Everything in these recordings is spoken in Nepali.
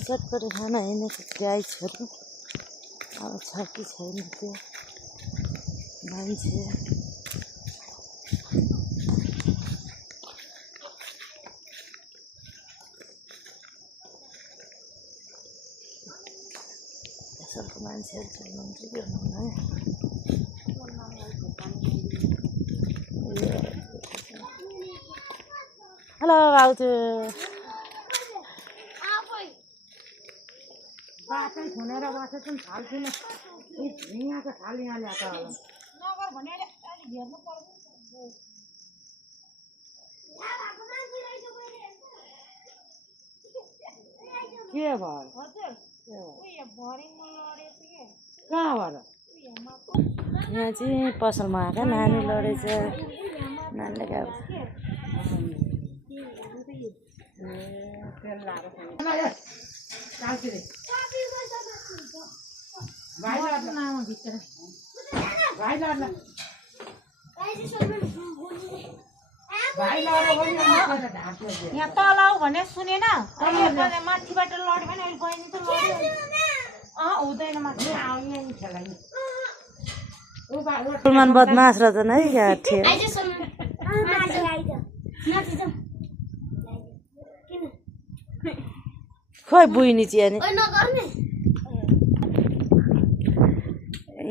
चटपटे खाना हिँडेको गाइसहरू अब छ कि छैन त्यो मान्छे यसको मान्छेहरू चाहिँ के भन्नु है हेलो आउँछु बाटै खुनेर बसेको पनि थाल थिएन झिँगाको थाल यहाँ ल्याएको होला नगर भने अलि हेर्नु पर्छ के भयो हजुर उयो भरिङमा लडेछ के कहाँबाट यहाँ चाहिँ पसलमा आएको नानी लडेछ नानीले गएको यहाँ तल आऊ भने सुनेन माथिबाट लड्यो भने अहिले बहिनी त लड्यो हुँदैन माथि मुसलमान बदमास रहेछ है यहाँ थियो खोइ बुइनी चिया नि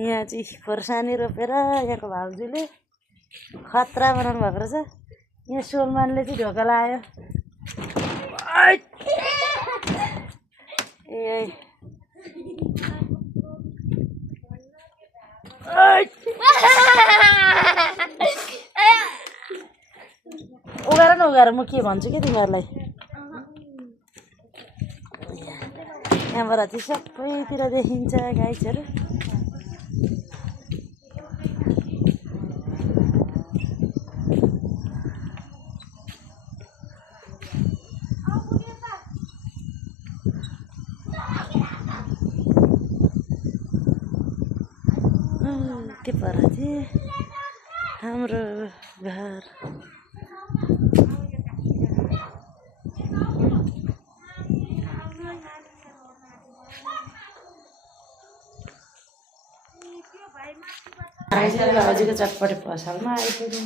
यहाँ चाहिँ खोर्सानी रोपेर यहाँको भाउजूले खतरा बनाउनु भएको रहेछ यहाँ सोलमानले चाहिँ ढोका लायो ए उगाएर न उगाएर म के भन्छु कि तिमीहरूलाई यहाँबाट चाहिँ सबैतिर देखिन्छ गाइसहरू के पर चाहिँ हाम्रो घर भाउजूको चटपटे पसलमा आइपुग्नु